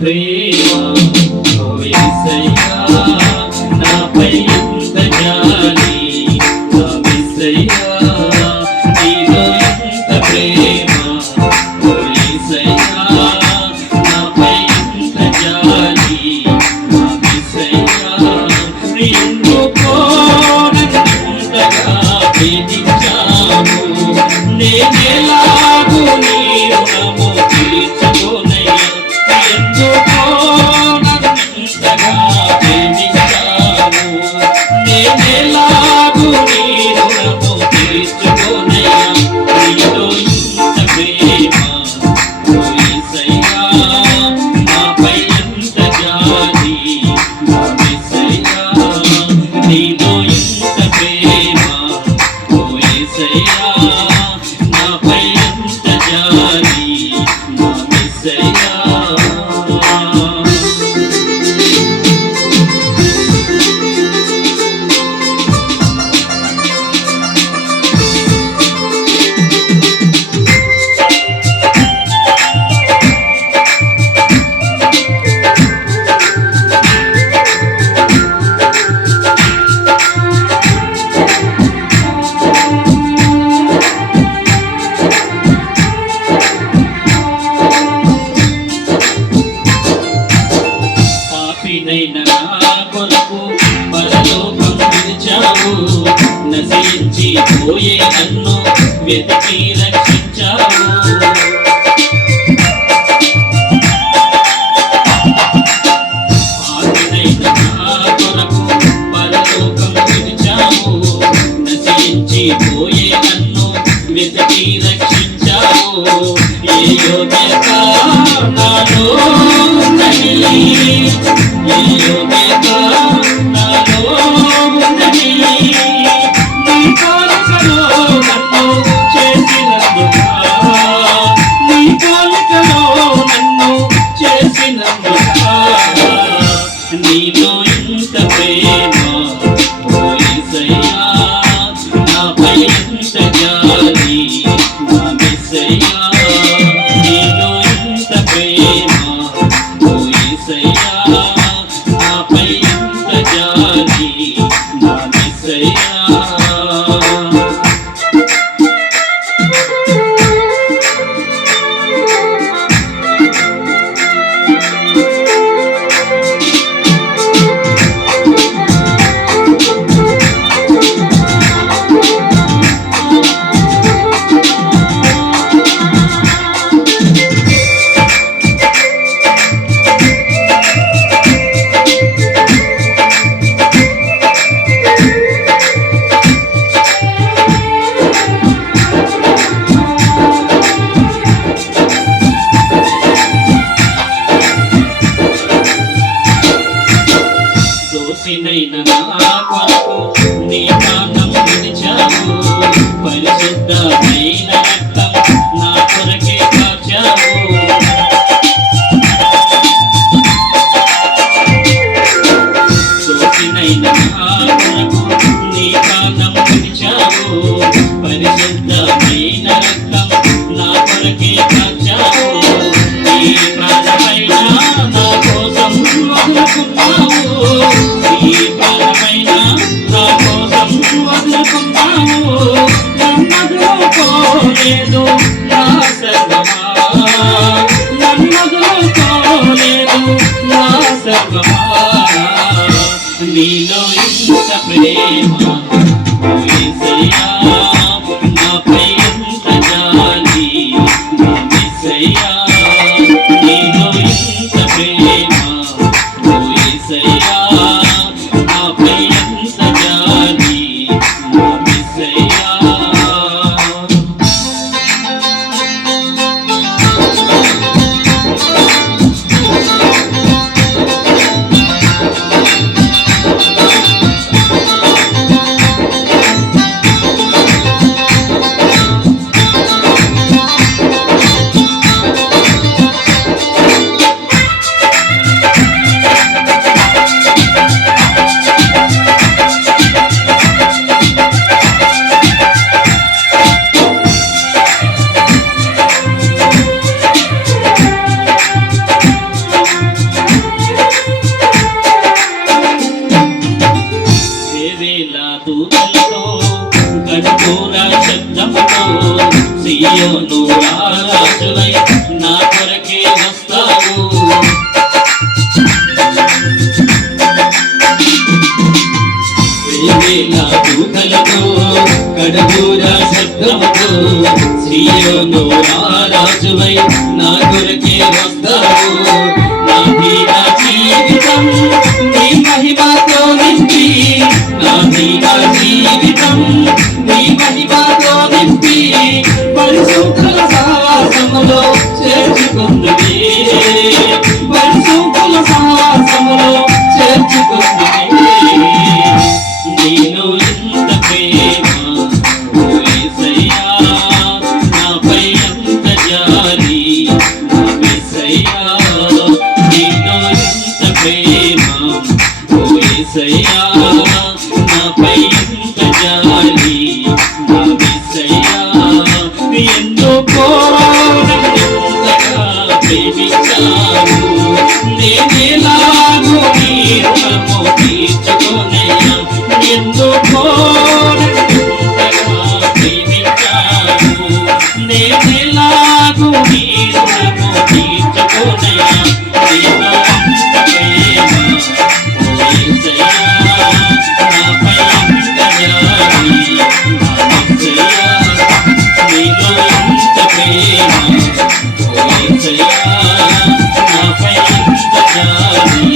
ప్రేమ ఓ యేసయ్యా నాపై ఎంత జాలి నా యేసయ్యా నీలో ఎంత ప్రేమ ఓ యేసయ్యా నాపై ఎంత జాలి నా యేసయ్యా ఎందుకో నన్నింతగా వేధించావు నేనెలాగూ నీ రుణము తీర్చుకోనయ్యా ఎందుకో నన్నింతగా వేధించావు నేనెలాగూ నీ రుణము తీర్చుకోనయ్యా నీలో ఇంత ప్రేమ ఓ యేసయ్యా నాపై ఎంత జాలి నా యేసయ్యా నీలో ఇంత ప్రేమ ఓ యేసయ్యా నాపై ఎంత జాలి నా యేసయ్యా పాపినైన నా కొరకు పరలోకం విడిచావు నశించి పోయే నన్ను వెతికి రక్షించావు పాపినైన నా కొరకు పరలోకం విడిచావు నశించి పోయే నన్ను వెతికి రక్షించావు ఏ యోగ్యత నాలో ఉన్నది ఏ యోగ్యత నాలో ఉన్నది నీ పోలికలో నన్ను చేసినందుక నీ పోలికలో నన్ను చేసినందుక నీలో ఇంత ప్రేమ ఓ యేసయ్యా నాపై ఎంత జాలి నా యేసయ్యా నీలో ఇంత ప్రేమ ఓ యేసయ్యా నాపై ఎంత జాలి నా యేసయ్యా దోషినైన నా కొరకు నీ ప్రాణం విడిచావు పరిశుద్ధమైన రక్తం నా కొరకే కార్చావు దోషినైన నా కొరకు నీ ప్రాణం విడిచావు పరిశుద్ధమైన రక్తం నా కొరకే కార్చావు ఈ ప్రాణమైన నా కోసం వదులుకున్నావు ఈ ప్రాణమైన నా కోసం వదులుకున్నావు నన్నదుకోలేదు నా సర్వమా నన్నదుకోలేదు నా సర్వమా నీలో ఇంత ప్రేమ ఓ యేసయ్యా నాపై ఎంత జాలి నా యేసయ్యా నీలో ఇంత ప్రేమ ఓ యేసయ్యా నాపై ఎంత జాలి నా యేసయ్యా సీయోను రాజువై నా కొరకే వస్తావు. వేవేల దూతలతో కడబూర శబ్దముతో సీయోను రాజువై నా కొరకే వస్తావు. నా దీన జీవితం నీ మహిమతో నింపి, నా దీన జీవితం నీ మహిమతో నింపి, పరిశుద్ధుల సహవాసములో చేర్చుకుందువే, పరిశుద్ధుల సహవాసములో చేర్చుకుందువే. నేను ఎంత ప్రేమ ఓ యేసయ్యా, నాపై ఎంత జాలి నా యేసయ్యా. నేను ఎంత ప్రేమ ఓ యేసయ్యా, నాపై ఎంత జాలి నా యేసయ్యా. ఎందుకో నన్నెంతగా ప్రేమించావు, నేనెలాగో నీ రుణము తీర్చుకోనయ్యా. ఎందుకో నన్నెంతగా ప్రేమించావు, నేనెలాగో నీ రుణము తీర్చుకోనయ్యా. నీలో అంత ప్రేమ ఓ యేసయ్యా, నాపై అంత జాలి నా యేసయ్యా. నీలో అంత ప్రేమ ఓ యేసయ్యా, నాపై అంత జాలి